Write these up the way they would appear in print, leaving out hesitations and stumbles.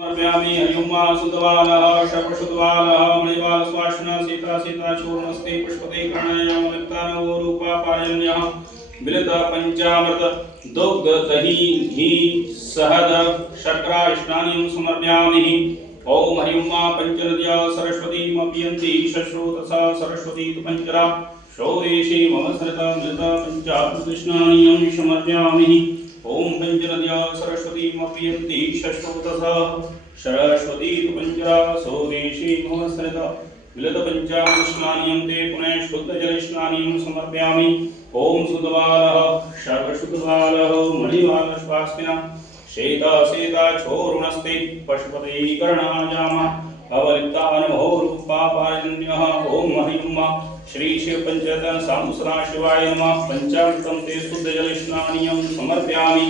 समर्पयामि हरिओं सुतवालः शपशुतवालः मणिवाल स्वाश्न सीता सीता चूर्णस्ते पुष्पते कर्णयाम लिप्तानो रूपा पारजन्यः मिलित पंचामृत दुग्ध दही घी सहद शर्करा स्नानिं समर्पयामि। ओम हरिओं पंचनद्या सरस्वतीमपियन्ति शश्रुतसा सरस्वती पंचरा शौरेशे मम सरता मृत पंचामृत स्नानिं समर्पयामि। ओम पंचनद्या सरस्वतीमपियन्ति शश्रुतसा सरस्वती पंचरा शौरेशे मम सरता मिलित पंचामृत स्नानिं ते पुनः शुद्ध जल स्नानिं समर्पयामि। ओम सुतवालः सर्वशुद्धवालः मणिवाल स्वास्तिना शेता शेता छोरुणस्ते पशुपते कर्णाजामा अवलिप्तानमो रूपा पारजन्यः। ओम हरिओं श्री शिव पंचतन सामुसरा शिवाय नमः। पंचामृतं ते शुद्ध जल स्नानिं समर्पयामि।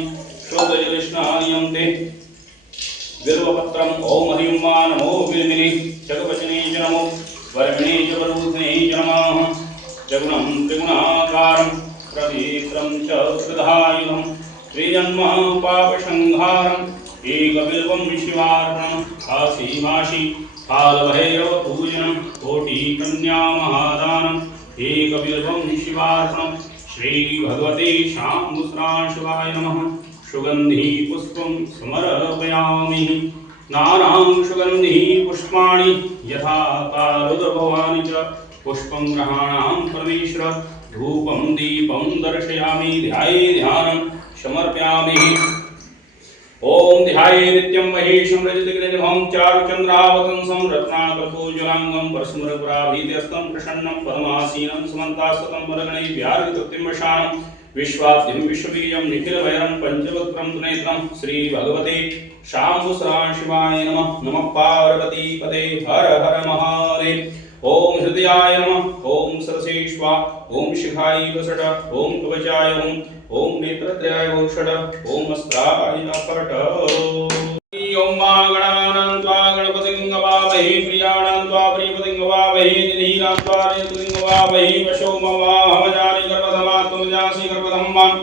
शुद्ध जल स्नानिं ते बिल्वपत्रम्। ओम हरिओं नमो बिल्मिने जगवचने च नमो वर्मिणे च वरूधिने च नमः। जगुणं त्रिगुणाकारं प्रतीत्रं च त्रिधायुधं त्रिजन्म पापसंहारम् एकबिल्वं शिवार्पणं काशीमाशी कालभैरव पूजनं कोटिकन्या महादानम् एकबिल्वं शिवार्पणं श्री भगवते शाम्बुस्रा शिवाय नमः। सुगन्धि पुष्पं समर्पयामि। नानां सुगन्धि पुष्पाणि यथा कारुद्रभवानि च पुष्पं ग्रहाणां परमेश्वर। धूपं दीपं दर्शयामि ध्याये ध्यानं समर्पयामि। ओम ध्याये नित्यं महेशं रजतग्रनिभं चारुचन्द्रावतंसं रत्नाकल्पोज्ज्वलाङ्गं परस्मरपुराभीत्यस्तं प्रसन्नं पद्मासीनं समन्तास्ततं वरगणैः व्याहृतकृत्रिमशानं विश्वाद्यं विश्ववीर्यं निखिलवैरं पञ्चवक्त्रं त्रिनेत्रं श्री भगवते शाम्बुस्रा शिवाय नमः। नमः पार्वतीपते हर हर महादेव। ओम हृदयाय नमः। ओम सरसेश्वा ओम शिखाय वसट ओम कवचाय ओम नेत्रत्रयाय षड ओम अस्त्राय पट। ओम गणानां त्वा गणपतिं गवामहे प्रियाणां त्वा प्रियपतिं गवामहे निधीनां त्वा निधीं गवामहे वशो ममाहमजानि गर्भधमा त्वं जासि गर्भधम्मान्।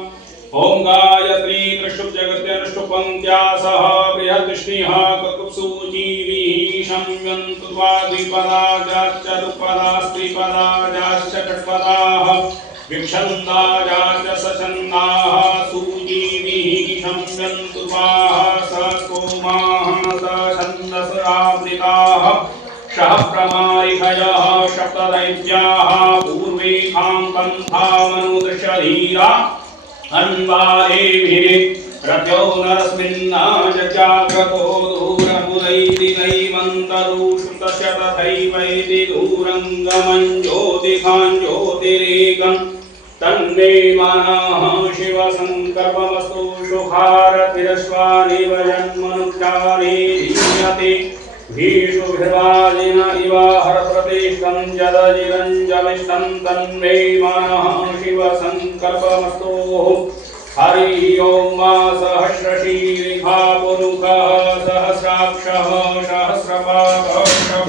ओम गायत्री त्रिशुभ जगत्यनुष्टुपन्त्या सह बृहदृष्टिः ककुप्सूजीभिः संयन्तु त्वा द्विपदाश्च चतुष्पदास्त्रिपदाश्च षट्पदाः विक्षन्दाश्च सछन्दाः सूजीभिः संयन्तु त्वा सस्तोमाः सछन्दस आवृताः शः प्रमारिषयः सप्तदैत्याः पूर्वेखां पन्थामनुदृशधीरा अन्वारेभिः रथो नरस्मिन्नाजाग्रतो दूरमुदैदिनैमन्तरूषुतस्य तथैवैति दूरङ्गमं ज्योतिखां ज्योतिरेकं तन्मे मनः शिवसङ्कल्पमस्तु सुखारतिरश्वानिव जन्मनुक्षारे दीयते भीषुभिर्वाजिन इव हरप्रतिष्ठं जदजिरञ्जमिष्टं तन्मे मनः शिवसङ्कल्पमस्तु। हरि ओम सहस्रशीर्षा पुरुषः सहस्राक्षः सहस्रपादः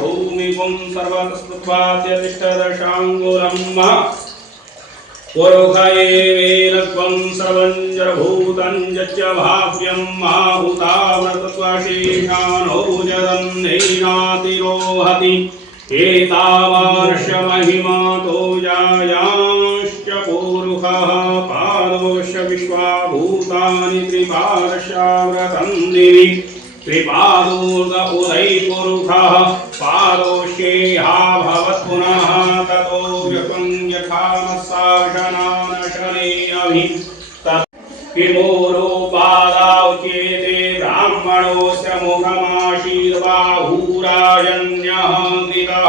भूमिपुं सर्वतस्तुत्वात्यतिष्ठदशाङ्गुलम् पुरुषयेवेनत्वं सर्वं जडभूतं यच्च भाव्यं माहुतामृतत्वशेषानो जदं नैनातिरोहति। एतावार्ष महिमातो जायांश्च पुरुषः पादोश्च विश्वाभूतानि त्रिपादशाव्रतन्दिनि त्रिपादोर्ध उदयपुरुषः पादोश्चेहा भवत्पुनः ततो व्यपं यथामस्साशनानशनेऽभि किमूरोपादाउच्येते ब्राह्मणोऽस्य मुखमाशीर्बाहुराजन्यः कृतः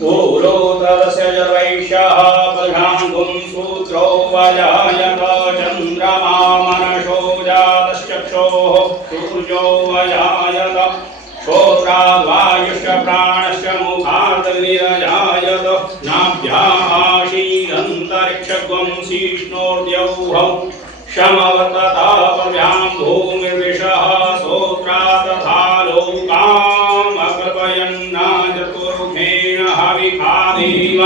पुरोतरस्य जवैषः प्रघाङ्गुं सूत्रो वजायत चन्द्रमा मनसो जातश्चक्षोः सूर्यो वजायत श्रोत्राद्वायुश्च प्राणश्च मुखादग्निरजायत नाभ्यामाशीरन्तरिक्षगं शीष्णोर्द्यौः शमवततापभ्यां भूमिर्विषः सोत्रा तथा लोकामकल्पयन्नाचतुर्मुखेन हविखादेव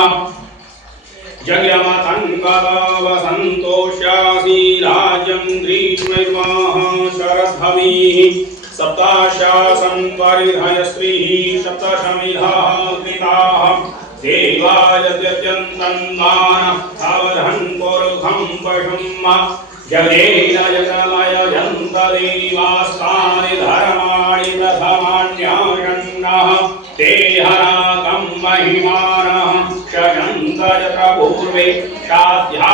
जग्यमतन्वसन्तोष्यासि राज्यं ग्रीष्मैर्मः शरद्भवीः सप्ताशासन् परिधाय श्रीः सप्तशमिधाः कृताः देवायत्यत्यन्तन्मानः सावधन् पुरुखं पशुम् जगेन जगमय जन्तदेवास्तानि धर्माणि प्रथमान्याषण्णः ते हराकं महिमानः शयन्त यत्र पूर्वे शाद्या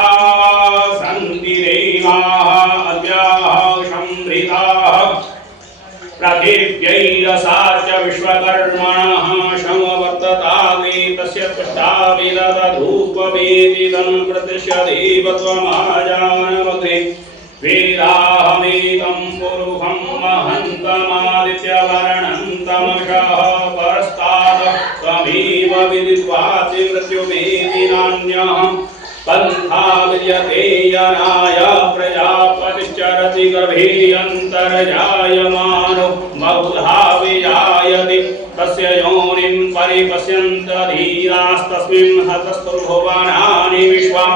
सन्ति देवाः अद्याः संहृताः पृथिव्यैरसाच विश्वकर्मणः समवर्तताग्रे तस्य पृष्ठाभिदधूपवेदिदं प्रतिशदेव त्वमाजानमग्रे वेदाहमेतं पुरुषं महन्तमादित्यवर्णन्तमशः परस्तात् त्वमेव विदित्वासि मृत्युमेदिनान्यः पन्था विद्यते यनाय प्रजापतिश्चरति गर्भे अन्तर्जायमानो बहुधा विजायते तस्य योनिं परिपश्यन्त धीरास्तस्मिन् हतस्तुर्भुवनानि विश्वा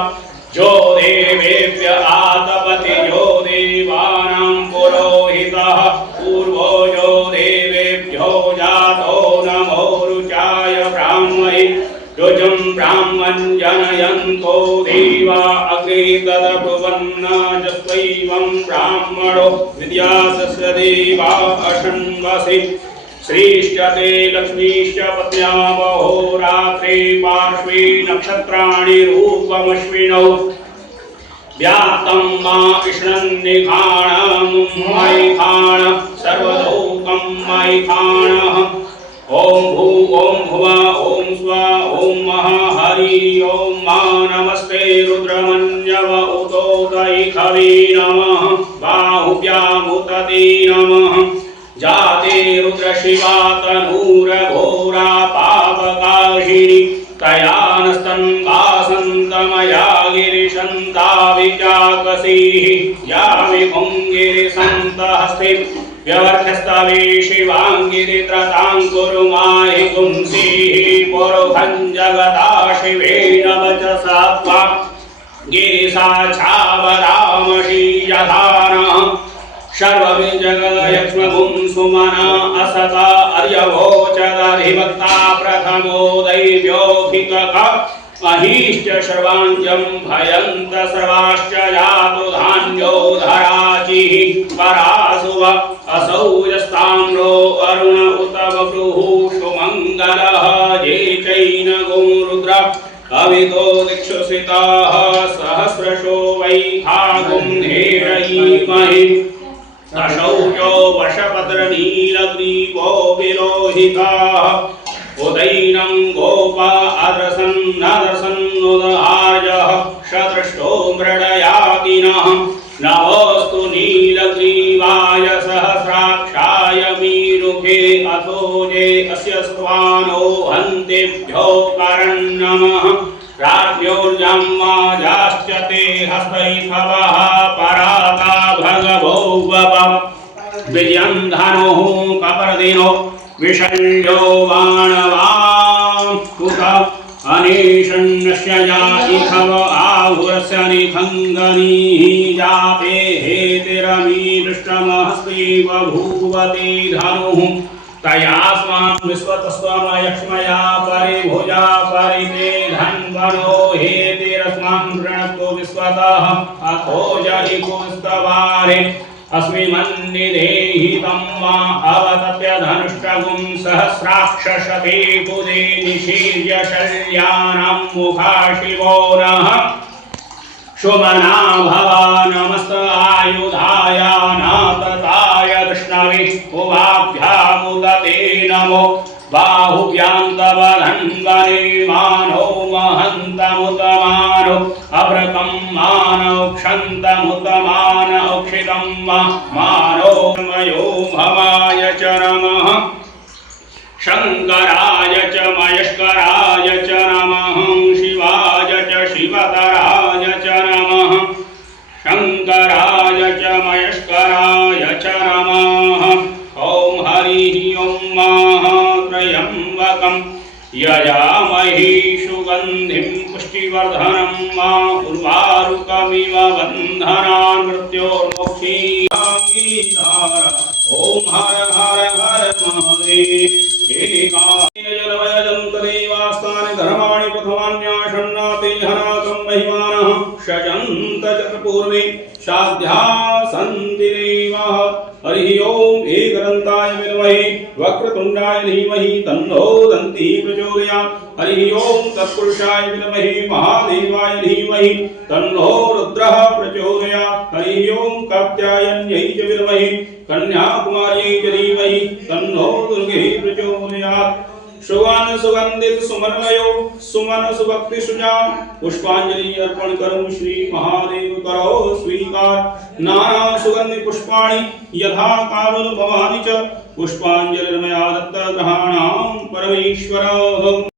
जो देवेभ्य आतपति जो देवानां पुरोहितः पूर्वो जो देवेभ्यो जातो नमो रुचाय ब्राह्मणे योजं ब्राह्मण जनयन्तो देवा अग्रे तदब्रुवन्न जस्त्वैवं ब्राह्मणो विद्यासस्य देवा अशन्वसि श्रीश्चते लक्ष्मीश्च पत्न्यावहोरात्रे पार्श्वे नक्षत्राणि रूपमश्विनौ व्याप्तं मा कृष्णन्निखाणं मैखाण सर्वलोकं मैखाणः ओम भू ओम भुवा ओम स्वा ओम महाहरि ओम मा नमस्ते रुद्रमन्यव उतोदयिखवे नमः बाहुभ्यामुतते नमः जाते रुद्रशिवा तनूरघोरा पापकाशिनी तयानस्तन्वासन्तमया गिरिशन्ताविचाकसीः या विभुङ्गिरिसन्तहस्ते व्यवर्थस्तवे शिवाङ्गिरित्रतां कुरु माहि पुंसीः पुरुषं जगता शिवेन वचसा त्वा गिरिसाक्षावदामषि यथानः सर्वविजगदयक्ष्मभुं सुमना असता अर्यवोचदधिवक्ता प्रथमो दैव्योऽधिकः महिश्च सर्वाञ्जं भयन्त सर्वाश्च जातु धान्यो धराचिः परासुव असौ यस्ताम्रो अरुण उत बभ्रुः सुमङ्गलः ये चैनगो रुद्र अवितो दिक्षुसिताः सहस्रशो वैखागुं हेरयीमहि अशौचो वशपत्रनीलग्रीवो विरोहिताः उदैनं गोपा अदर्शन्नदर्शन्नुदार्यः शदृष्टो मृडयातिनः नमोऽस्तु नीलग्रीवाय सहस्राक्षाय मीनुखे अथोजे अस्य स्वानो हन्तेभ्यो करन्नमः राज्ञोर्जम्माजाश्च ते हस्तैथवः पराता भगवो वप विजयं धनुः कपर्दिनो विषण्यो बाणवाकुत अनीशन्नस्य जातिथव आहुरस्य निखङ्गनीः जाते हेतिरमीदृष्टमहस्तीव भूवते धनुः तयास्मान् विश्वतस्त्वमयक्ष्मया परिभुजा परिते धन्वनो हेतिरस्मान् वृणक्तो विश्वतः अथो जहिपुस्तवारे अस्मि मन्निधेहि तं मा अवतप्य धनुष्टगुं सहस्राक्षशते पुदे निशीर्य शल्यानां मुखा शिवो नः शुभना भवा नमस्त आयुधाय नातताय कृष्णवे उभाभ्यामुदते नमो बाहुभ्यां तव धन्वने मानो महन्तमुतमानो अव्रतं मानो क्षन्तमुतमान औक्षितं मानो मयो भवाय च नमः शङ्कराय च मयस्कराय च नमः शिवाय च शिवतराय च नमः शङ्कराय च मयस्कराय च नमः ॐ हरिः ॐ महात्रयम्बकं यजामहे सुगन्धिं पुष्टिवर्धनं मा उर्वारुकमिव बन्धनान् मृत्योर्मुक्षीधार ओम हर हर हर महादेव एकायन जलमयजं तदेवास्तानि धर्माणि प्रथमान्याशन्नाति हनाकं महिमानः षजन्त चतुर्पूर्वे साध्या सन्ति देवाः हरि ओम एकदन्ताय विद्महे वक्रतुण्डाय धीमहि तन्नो दन्ति प्रचोदयात् हरि ओम तत्पुरुषाय विद्महे महादेवाय धीमहि तन्नो रुद्रः प्रचोदयात् हरि ओम कात्यायन्यै च विद्महे कन्याकुमार्यै च धीमहि तन्नो दुर्गे प्रचोदयात् सुगन सुगंधित सुमनमयो सुमन सुभक्ति सुजान पुष्पांजलि अर्पण करो श्री महादेव करो स्वीकार नाना सुगंधि पुष्पाणि यथा कारुण भवानि च पुष्पांजलिर्मया दत्त ग्रहाणां परमेश्वरः।